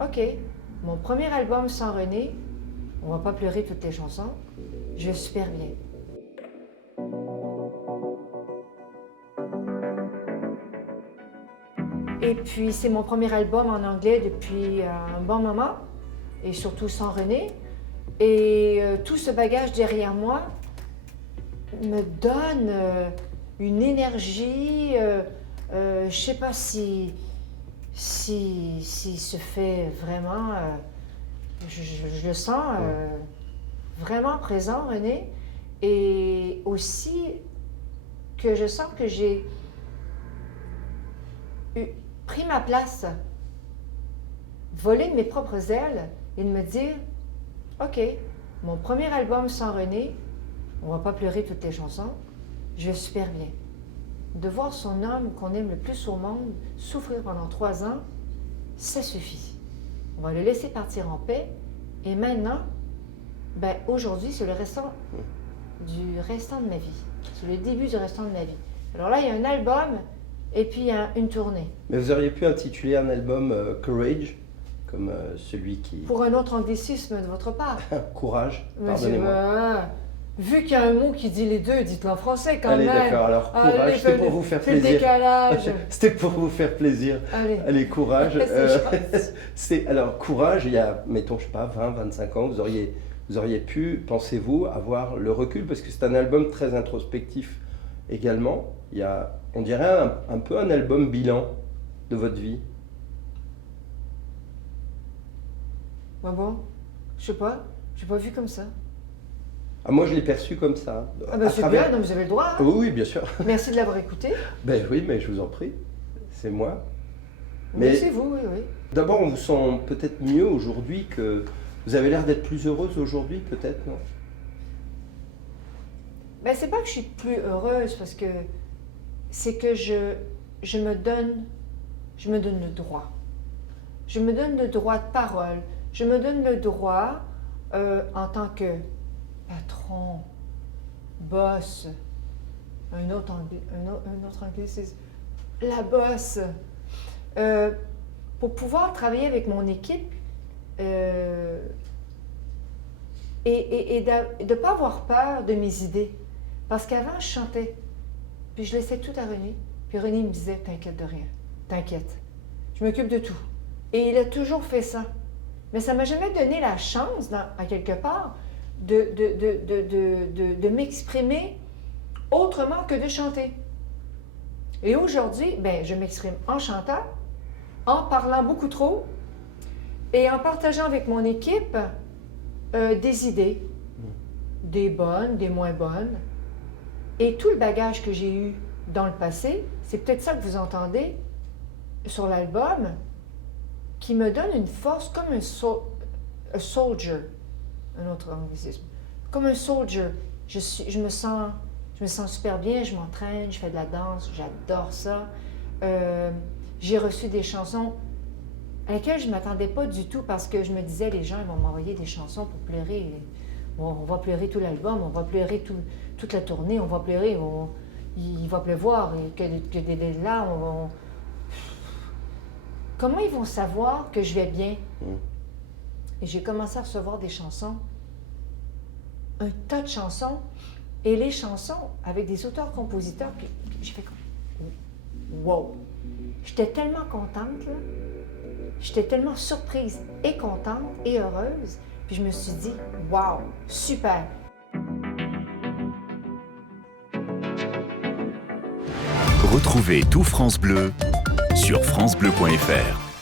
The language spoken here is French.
OK, mon premier album sans René, on va pas pleurer toutes les chansons, je vais super bien. Et puis, c'est mon premier album en anglais depuis un bon moment, et surtout sans René. Et tout ce bagage derrière moi me donne une énergie, je sais pas si se fait vraiment, je le sens vraiment présent, René, et aussi que je sens que j'ai pris ma place, volé de mes propres ailes et de me dire, OK, mon premier album sans René, on va pas pleurer toutes les chansons, je vais super bien. De voir son homme qu'on aime le plus au monde souffrir pendant 3 ans, ça suffit. On va le laisser partir en paix. Et maintenant, ben aujourd'hui, c'est le restant du restant de ma vie. C'est le début du restant de ma vie. Alors là, il y a un album et puis il y a une tournée. Mais vous auriez pu intituler un album Courage, comme celui qui... Pour un autre anglicisme de votre part. Courage, Mais pardonnez-moi. Vu qu'il y a un mot qui dit les deux, dites-le en français quand Allez, même. d'accord, alors courage, c'était pour vous faire C'est le plaisir. décalage. C'était pour vous faire plaisir. Allez, courage. Alors, courage, il y a, mettons, je sais pas, 20, 25 ans, vous auriez pu, pensez-vous, avoir le recul, parce que c'est un album très introspectif également. Il y a, on dirait, un peu un album bilan de votre vie. Ah bon? Je sais pas. J'ai pas vu comme ça. Ah, moi, je l'ai perçu comme ça. Ah ben c'est bien, donc vous avez le droit. Hein? Oui, oui, bien sûr. Merci de l'avoir écouté. Ben oui, mais je vous en prie. C'est moi. Mais c'est vous, oui, oui. D'abord, on vous sent peut-être mieux aujourd'hui que... Vous avez l'air d'être plus heureuse aujourd'hui, peut-être, non? Ben c'est pas que je suis plus heureuse, parce que c'est que je me donne le droit. Je me donne le droit de parole. Je me donne le droit, en tant que patron, boss, un autre anglicisme, la boss, pour pouvoir travailler avec mon équipe et de ne pas avoir peur de mes idées. Parce qu'avant, je chantais, puis je laissais tout à René, puis René me disait « T'inquiète de rien, t'inquiète, je m'occupe de tout ». Et il a toujours fait ça. Mais ça ne m'a jamais donné la chance, à quelque part, de m'exprimer autrement que de chanter. Et aujourd'hui, ben, je m'exprime en chantant, en parlant beaucoup trop et en partageant avec mon équipe des idées, des bonnes, des moins bonnes. Et tout le bagage que j'ai eu dans le passé, c'est peut-être ça que vous entendez sur l'album, qui me donne une force comme un soldier, un autre anglicisme, comme un soldier. Je me sens super bien, je m'entraîne, je fais de la danse, j'adore ça. J'ai reçu des chansons à lesquelles je ne m'attendais pas du tout parce que je me disais, les gens ils vont m'envoyer des chansons pour pleurer. Bon, on va pleurer tout l'album, on va pleurer toute la tournée, on va pleurer, il va pleuvoir, et que des larmes, Comment ils vont savoir que je vais bien? Et j'ai commencé à recevoir des chansons, un tas de chansons, et les chansons avec des auteurs-compositeurs, puis j'ai fait comme, wow! J'étais tellement contente, là. J'étais tellement surprise et contente et heureuse, puis je me suis dit, wow, super! Retrouvez tout France Bleu sur francebleu.fr.